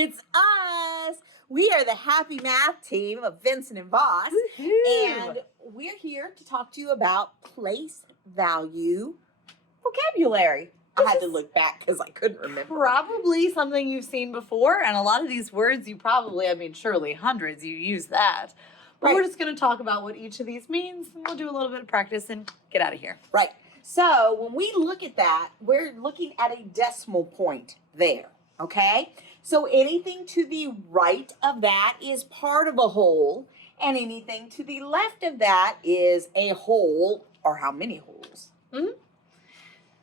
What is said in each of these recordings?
It's us. We are the Happy Math team of Vincent and Voss. And we're here to talk to you about place value vocabulary. I had to look back because I couldn't remember. Probably something you've seen before, and a lot of these words you probably, surely hundreds, you use that. But we're just going to talk about what each of these means, and we'll do a little bit of practice and get out of here. Right. So when we look at that, we're looking at a decimal point there, okay? So anything to the right of that is part of a whole, and anything to the left of that is a whole, or how many wholes? Mm-hmm.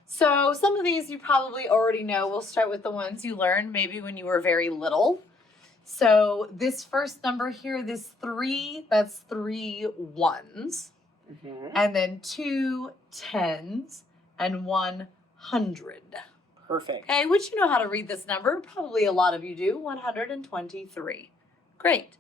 So some of these you probably already know. We'll start with the ones you learned maybe when you were very little. So this first number here, this 3, that's 3 ones. Mm-hmm. And then 2 tens and 1 hundred. Perfect. Okay, which you know how to read this number. Probably a lot of you do. 123. Great.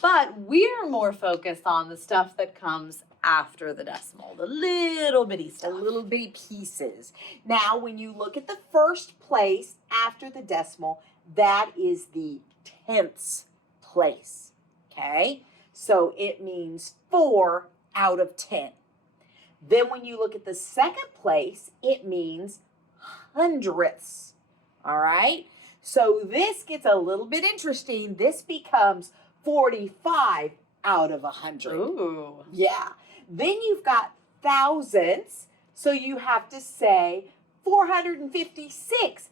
But we're more focused on the stuff that comes after the decimal, the little bitty stuff. The little bitty pieces. Now, when you look at the first place after the decimal, that is the tenths place, okay? So it means 4 out of 10. Then when you look at the second place, it means hundredths, all right? So this gets a little bit interesting. This becomes 45 out of 100. Ooh. Yeah. Then you've got thousandths, so you have to say 456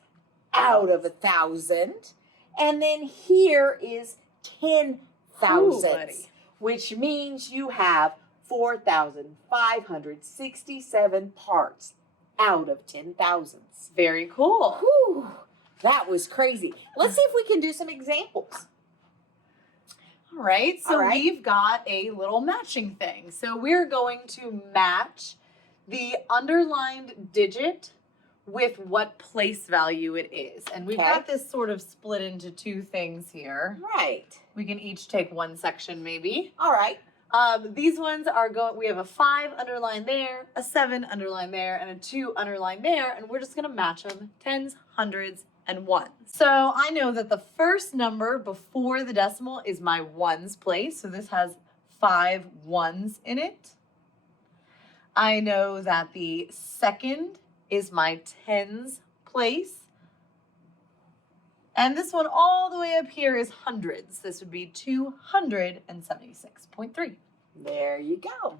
out of 1,000. And then here is 10 thousandths, which means you have 4,567 parts out of 10 thousandths. Very cool. Whew, that was crazy. Let's see if we can do some examples. All right, so we've got a little matching thing. So we're going to match the underlined digit with what place value it is. And we've got this sort of split into two things here. Right. We can each take one section maybe. All right. These ones are we have a 5 underlined there, a 7 underlined there, and a 2 underlined there, and we're just gonna match them, tens, hundreds, and ones. So I know that the first number before the decimal is my ones place, so this has 5 ones in it. I know that the second is my tens place. And this one all the way up here is hundreds. This would be 276.3. There you go.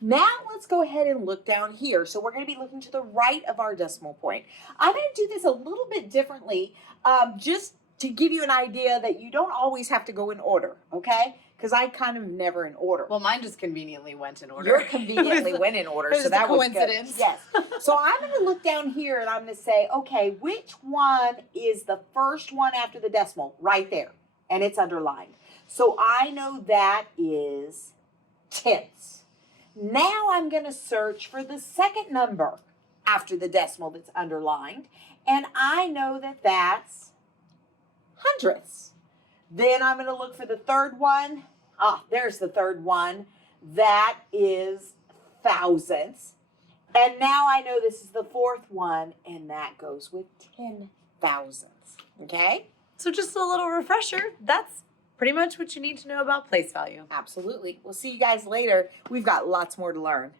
Now let's go ahead and look down here. So we're going to be looking to the right of our decimal point. I'm going to do this a little bit differently, just to give you an idea that you don't always have to go in order, okay? Because I kind of never in order. Well, mine just conveniently went in order. Yours conveniently went in order, so that was coincidence. Good. Yes. So I'm going to look down here and I'm going to say, okay, which one is the first one after the decimal? Right there. And it's underlined. So I know that is tenths. Now I'm going to search for the second number after the decimal that's underlined. And I know that that's hundredths. Then I'm going to look for the third one. Ah, there's the third one. That is thousandths. And now I know this is the fourth one, and that goes with 10 thousandths. Okay? So just a little refresher. That's pretty much what you need to know about place value. Absolutely. We'll see you guys later. We've got lots more to learn.